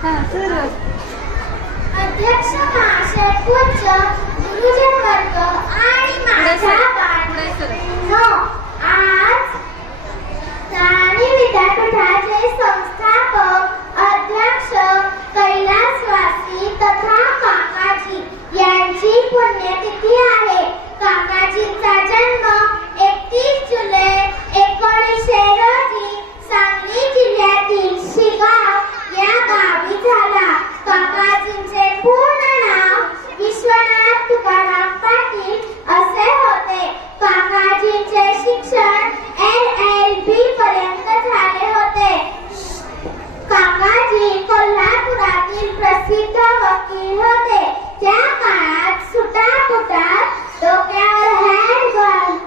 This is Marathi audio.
अध्यक्ष महाशय, पूज्य गुरुजन वर्ग आणि माझ्या बाळांनो, आज नाणी विद्यापीठाचे संस्थापक अध्यक्ष कैलासवासी तथा काकाजी यांची पुण्यतिथी आहे. काकाजींचा जन्म 31 जुलै 1900 रोजी सांगली जिल्ह्यातील शिगाव या गावी झाला. काकाजींचे पूर्ण नाव विश्वनाथ तुकाराम पाटील असे होते. काकाजींचे शिक्षण LLB पर्यंत झाले होते. काकाजी कोल्हापुरातील प्रसिद्ध वकील होते. त्या काळात सुटाबुटात डोक्यावर हॅट